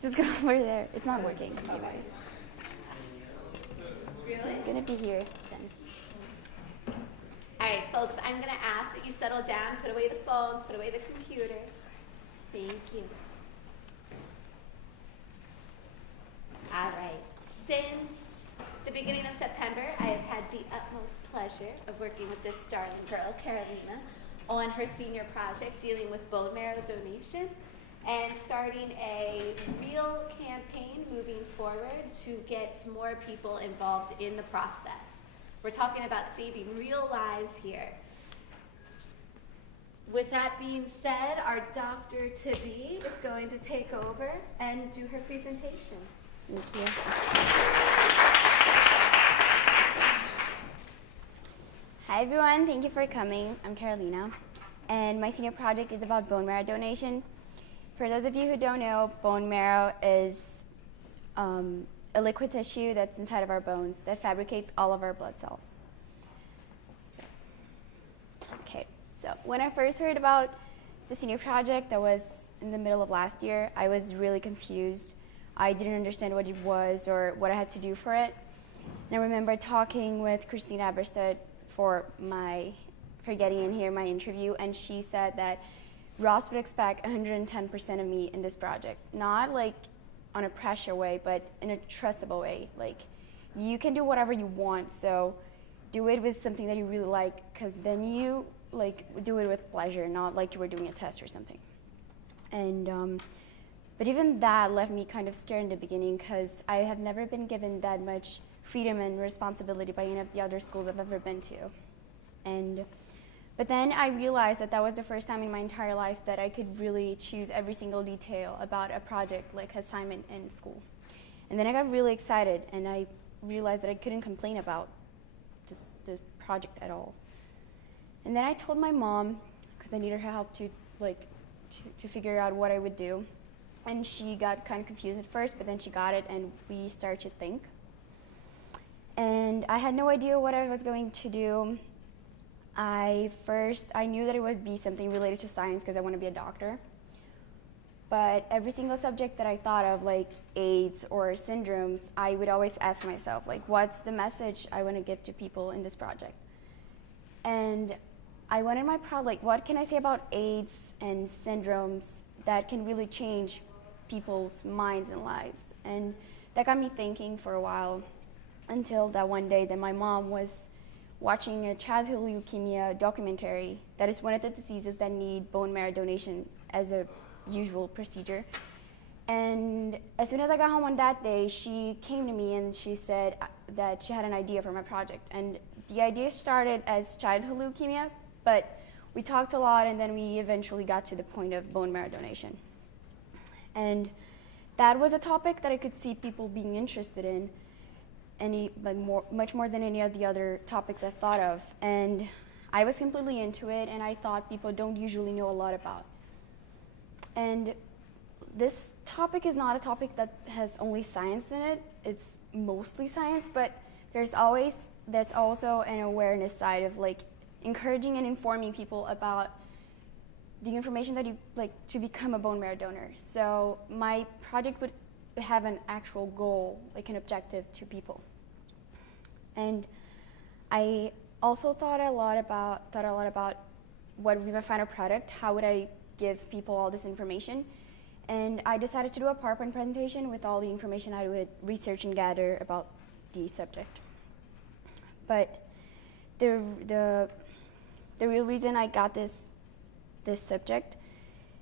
Just go over there. It's not working. Okay. Really? I'm gonna be here then. All right, folks, I'm going to ask that you settle down, put away the phones, put away the computers. Thank you. All right. Since the beginning of September, I have had the utmost pleasure of working with this darling girl, Carolina, on her senior project dealing with bone marrow donation and starting a real campaign moving forward to get more people involved in the process. We're talking about saving real lives here. With that being said, our doctor-to-be is going to take over and do her presentation. Thank you. Hi everyone, thank you for coming. I'm Carolina, and my senior project is about bone marrow donation. For those of you who don't know, bone marrow is a liquid tissue that's inside of our bones that fabricates all of our blood cells. So when I first heard about the senior project, that was in the middle of last year, I was really confused. I didn't understand what it was or what I had to do for it. And I remember talking with Christina Aberstedt for getting in here, my interview, and she said that Ross would expect 110% of me in this project. Not like on a pressure way, but in a trustable way. Like, you can do whatever you want, so do it with something that you really like, because then you do it with pleasure, not like you were doing a test or something. And but even that left me kind of scared in the beginning, because I have never been given that much freedom and responsibility by any of the other schools I've ever been to. But then I realized that that was the first time in my entire life that I could really choose every single detail about a project, like assignment in school. And then I got really excited, and I realized that I couldn't complain about the project at all. And then I told my mom, because I needed her help to figure out what I would do. And she got kind of confused at first, but then she got it, and we started to think. And I had no idea what I was going to do. I knew that it would be something related to science because I want to be a doctor. But every single subject that I thought of, like AIDS or syndromes, I would always ask myself, like, what's the message I want to give to people in this project? And I wanted my project, what can I say about AIDS and syndromes that can really change people's minds and lives? And that got me thinking for a while, until that one day that my mom was watching a childhood leukemia documentary that is one of the diseases that need bone marrow donation as a usual procedure. And as soon as I got home on that day, she came to me and she said that she had an idea for my project. And the idea started as childhood leukemia, but we talked a lot, and then we eventually got to the point of bone marrow donation. And that was a topic that I could see people being interested in, much more than any of the other topics I thought of. And I was completely into it, and I thought people don't usually know a lot about. And this topic is not a topic that has only science in it. It's mostly science, but there's also an awareness side of like encouraging and informing people about the information that you like to become a bone marrow donor. So my project would have an actual goal, like an objective to people. And I also thought a lot about what would be my final product, how would I give people all this information. And I decided to do a PowerPoint presentation with all the information I would research and gather about the subject. But the real reason I got this subject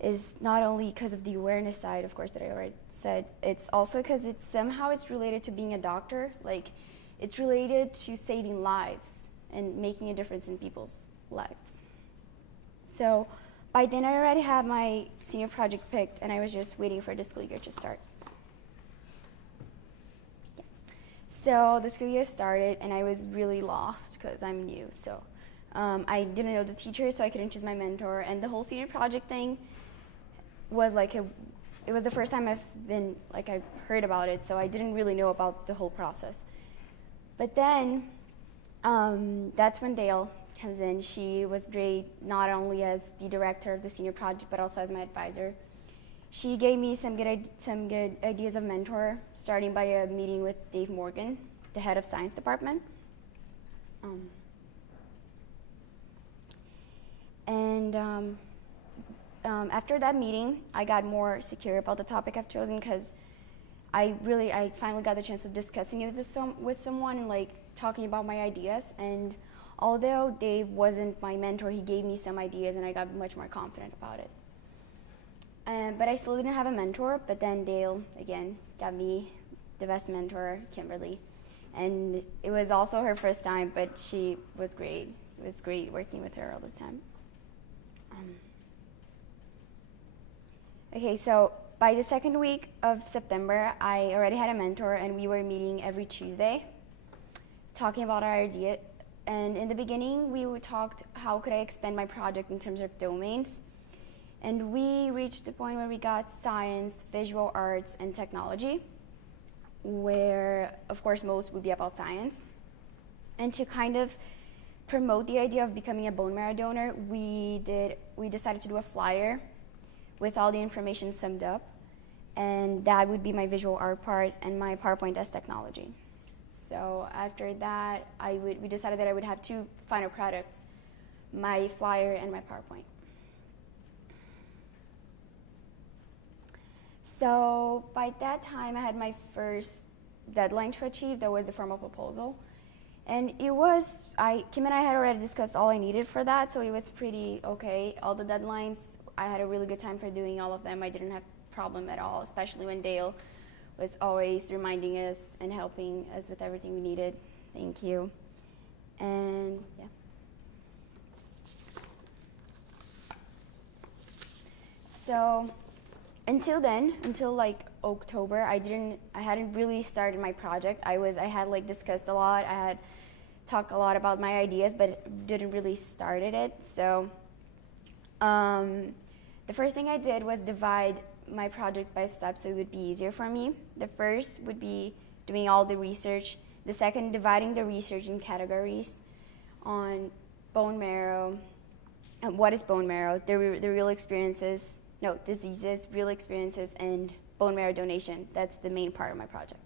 is not only because of the awareness side, of course, that I already said. It's also because it's related to being a doctor. Like, it's related to saving lives and making a difference in people's lives. So by then I already had my senior project picked, and I was just waiting for the school year to start. Yeah. So the school year started, and I was really lost because I'm new. So I didn't know the teacher, so I couldn't choose my mentor. And the whole senior project thing was it was the first time I heard about it, so I didn't really know about the whole process. But then that's when Dale comes in. She was great, not only as the director of the senior project, but also as my advisor. She gave me some good ideas of mentor, starting by a meeting with Dave Morgan, the head of science department. After that meeting, I got more secure about the topic I've chosen because I finally got the chance of discussing it with someone and like talking about my ideas. And although Dave wasn't my mentor, he gave me some ideas and I got much more confident about it. But I still didn't have a mentor, but then Dale, again, got me the best mentor, Kimberly. And it was also her first time, but she was great. It was great working with her all this time. Okay, so by the second week of September, I already had a mentor, and we were meeting every Tuesday, talking about our idea. And in the beginning, we talked how could I expand my project in terms of domains. And we reached the point where we got science, visual arts, and technology, where, of course, most would be about science. And to kind of promote the idea of becoming a bone marrow donor, we decided to do a flyer with all the information summed up, and that would be my visual art part and my PowerPoint as technology. So after that, we decided that I would have two final products, my flyer and my PowerPoint. So by that time, I had my first deadline to achieve. That was the formal proposal. And Kim and I had already discussed all I needed for that, so it was pretty okay. All the deadlines, I had a really good time for doing all of them. I didn't have a problem at all, especially when Dale was always reminding us and helping us with everything we needed. Thank you. And yeah. So until like October, I hadn't really started my project. I had like discussed a lot. I had talked a lot about my ideas, but didn't really started it. So the first thing I did was divide my project by steps so it would be easier for me. The first would be doing all the research. The second, dividing the research in categories on bone marrow, and what is bone marrow, the real experiences, diseases, real experiences, and bone marrow donation. That's the main part of my project.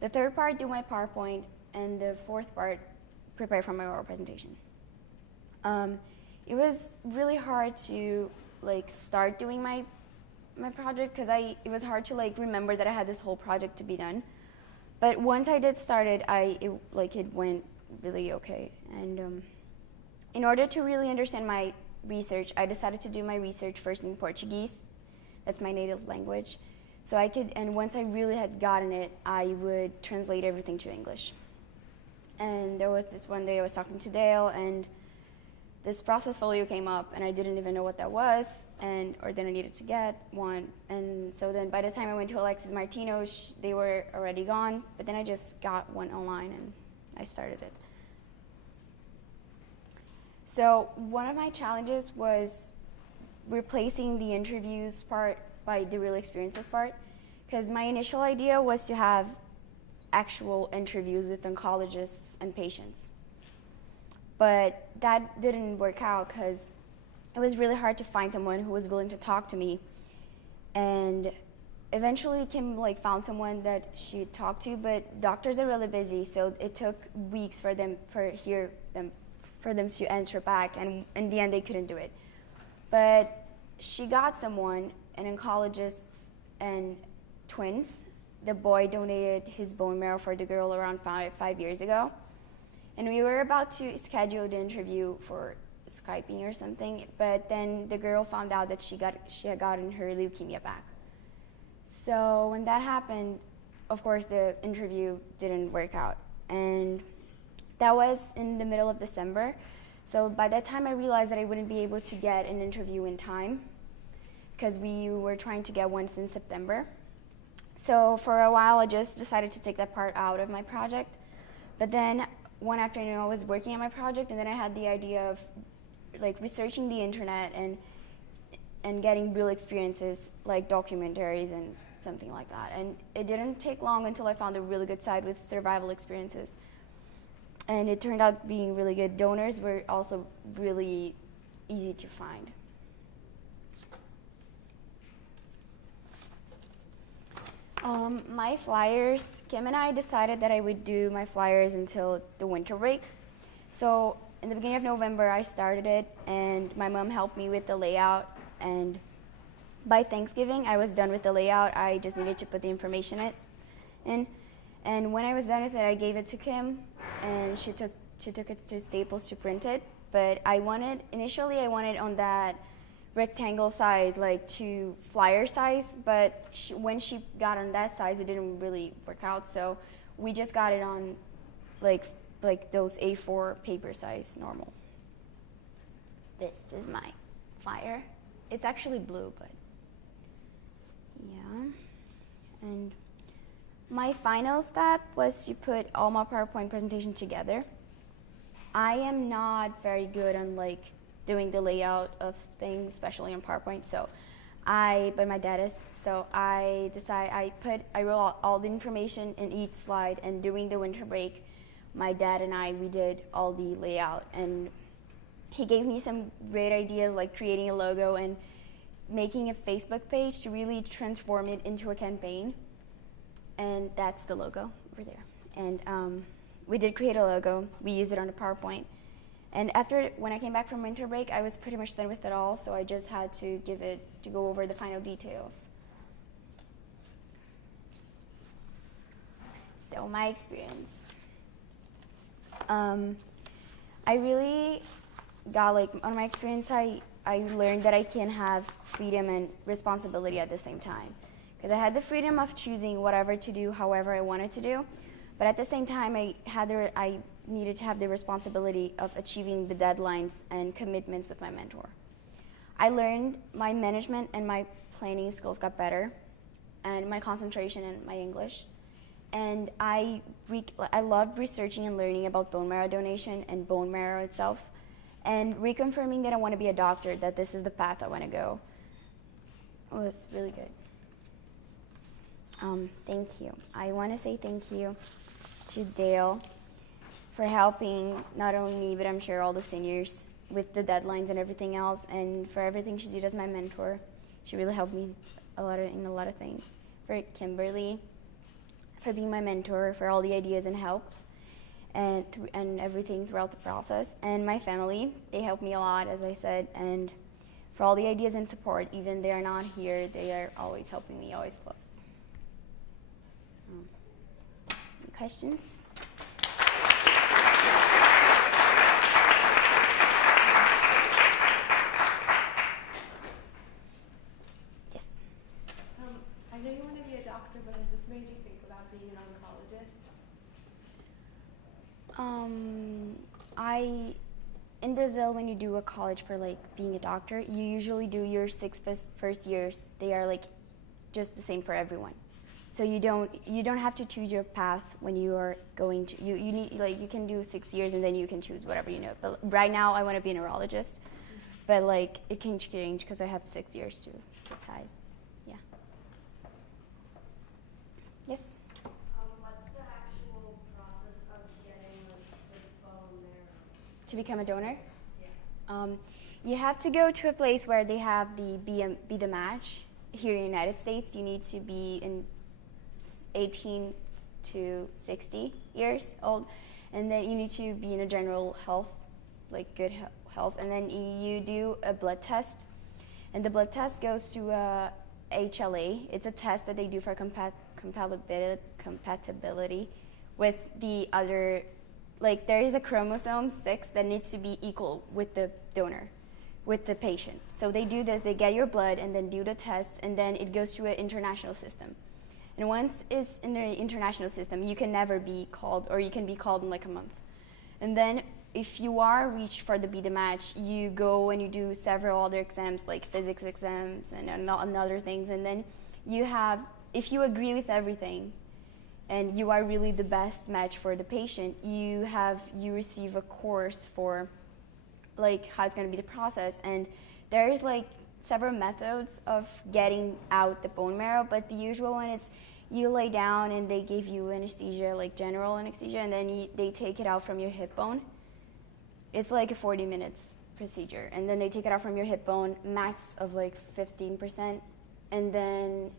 The third part, do my PowerPoint, and the fourth part, prepare for my oral presentation. It was really hard to start doing my project because it was hard to remember that I had this whole project to be done. But once I did start it, it went really okay. And in order to really understand my research, I decided to do my research first in Portuguese. That's my native language. So and once I really had gotten it, I would translate everything to English. And there was this one day I was talking to Dale, and this process folio came up, and I didn't even know what that was, or then I needed to get one. And so then by the time I went to Alexis Martino, they were already gone, but then I just got one online, and I started it. So one of my challenges was replacing the interviews part by the real experiences part, because my initial idea was to have actual interviews with oncologists and patients. But that didn't work out because it was really hard to find someone who was willing to talk to me. And eventually Kim found someone that she'd talk to, but doctors are really busy, so it took weeks for them to answer back, and in the end they couldn't do it. But she got someone, an oncologist and twins. The boy donated his bone marrow for the girl around 5 years ago. And we were about to schedule the interview for Skyping or something, but then the girl found out that she had gotten her leukemia back. So when that happened, of course, the interview didn't work out. And that was in the middle of December. So by that time, I realized that I wouldn't be able to get an interview in time because we were trying to get one in September. So for a while, I just decided to take that part out of my project. But then one afternoon, I was working on my project, and then I had the idea of researching the internet and getting real experiences like documentaries and something like that. And it didn't take long until I found a really good site with survival experiences. And it turned out being really good. Donors were also really easy to find. My flyers, Kim and I decided that I would do my flyers until the winter break. So in the beginning of November, I started it, and my mom helped me with the layout. And by Thanksgiving, I was done with the layout. I just needed to put the information in. And when I was done with it, I gave it to Kim, and she took it to Staples to print it. But initially I wanted on that rectangle size, like to flyer size, but when she got on that size, it didn't really work out. So we just got it on like those A4 paper size, normal. This is my flyer. It's actually blue, but yeah. And my final step was to put all my PowerPoint presentation together. I am not very good on doing the layout of things, especially on PowerPoint. But my dad is. So I wrote all the information in each slide, and during the winter break, my dad and we did all the layout, and he gave me some great ideas like creating a logo and making a Facebook page to really transform it into a campaign. And that's the logo over there. And we did create a logo. We used it on the PowerPoint. And when I came back from winter break, I was pretty much done with it all, so I just had to go over the final details. So my experience. I really got on my experience, I learned that I can have freedom and responsibility at the same time. Because I had the freedom of choosing whatever to do, however I wanted to do, but at the same time, I needed to have the responsibility of achieving the deadlines and commitments with my mentor. I learned my management and my planning skills got better, and my concentration and my English. And I loved researching and learning about bone marrow donation and bone marrow itself, and reconfirming that I want to be a doctor, that this is the path I want to go. It was really good. Thank you. I want to say thank you to Dale for helping not only me, but I'm sure all the seniors with the deadlines and everything else, and for everything she did as my mentor. She really helped me in a lot of things. For Kimberly, for being my mentor, for all the ideas and helps, and everything throughout the process. And my family, they helped me a lot, as I said, and for all the ideas and support. Even they are not here, they are always helping me, always close. Any questions? Yes. I know you want to be a doctor, but has this made you think about being an oncologist? In Brazil, when you do a college for being a doctor, you usually do your first years. They are just the same for everyone. So you don't have to choose your path when you are going to, you need, you can do 6 years and then you can choose whatever you know. But right now I want to be a neurologist, but it can change because I have 6 years to decide. Yeah. Yes? What's the actual process of getting the bone marrow? To become a donor? Yeah. You have to go to a place where they have the Be the Match. Here in the United States, you need to be in 18 to 60 years old, and then you need to be in a general health, good health, and then you do a blood test, and the blood test goes to HLA. It's a test that they do for compatibility with the other, there is a chromosome 6 that needs to be equal with the donor, with the patient. So they do that, they get your blood and then do the test, and then it goes to an international system. And once it's in the international system, you can never be called, or you can be called in a month. And then if you are reached for the Be the Match, you go and you do several other exams, like physics exams and other things. And then if you agree with everything, and you are really the best match for the patient, you receive a course for how it's going to be the process. And there is several methods of getting out the bone marrow, but the usual one is you lay down and they give you anesthesia, general anesthesia, and then they take it out from your hip bone. It's a 40 minutes procedure, and then they take it out from your hip bone, max of 15%, and then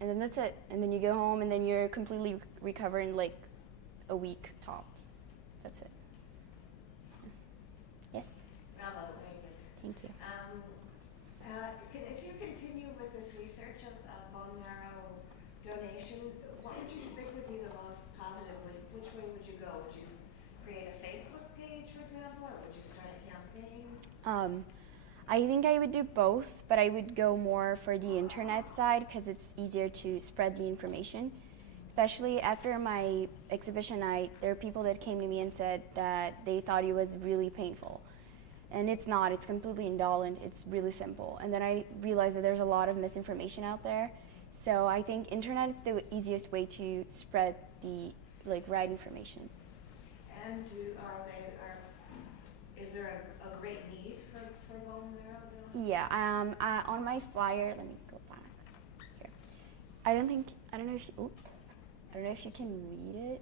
and then that's it. And then you go home, and then you're completely recovered in like a week tops. That's it. Yes. Bravo, very good. Thank you. If you continue with this research of bone marrow donation, what would you think would be the most positive? Which way would you go? Would you create a Facebook page, for example, or would you start a campaign? I think I would do both, but I would go more for the internet side because it's easier to spread the information. Especially after my exhibition night, there are people that came to me and said that they thought it was really painful. And it's not, it's completely indolent, it's really simple. And then I realized that there's a lot of misinformation out there. So I think internet is the easiest way to spread the right information. And is there a great need for bone marrow donation? Yeah, on my flyer, let me go back here. I don't know if you can read it,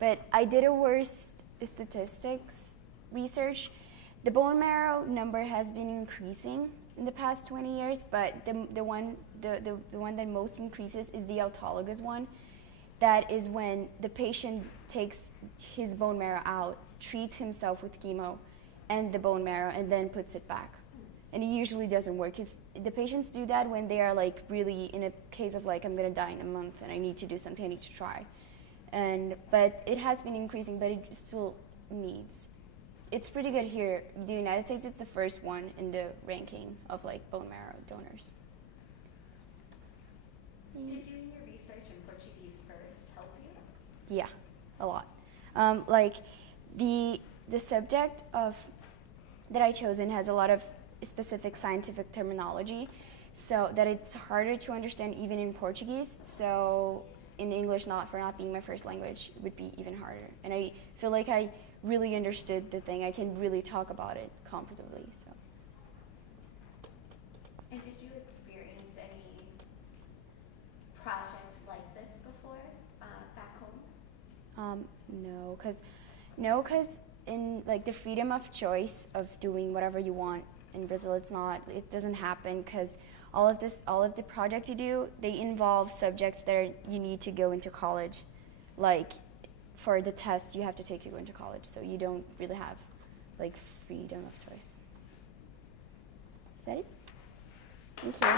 but I did a worst statistics research. The bone marrow number has been increasing in the past 20 years, but the one that most increases is the autologous one. That is when the patient takes his bone marrow out, treats himself with chemo and the bone marrow, and then puts it back. And it usually doesn't work. The patients do that when they are like really in a case of like, I'm gonna die in a month and I need to do something, I need to try. But it has been increasing, but it still needs. It's pretty good here. The United States, it's the first one in the ranking of like bone marrow donors. Did doing your research in Portuguese first help you? Yeah, a lot. The subject that I chosen has a lot of specific scientific terminology, so that it's harder to understand even in Portuguese. So in English, not being my first language, it would be even harder. And I feel like I really understood the thing. I can really talk about it comfortably. So. And did you experience any project like this before back home? No, because in like the freedom of choice of doing whatever you want in Brazil, it doesn't happen because all of the projects you do, they involve subjects that you need to go into college. Like for the test you have to take to go into college, so you don't really have like freedom of choice. Is that it? Thank you.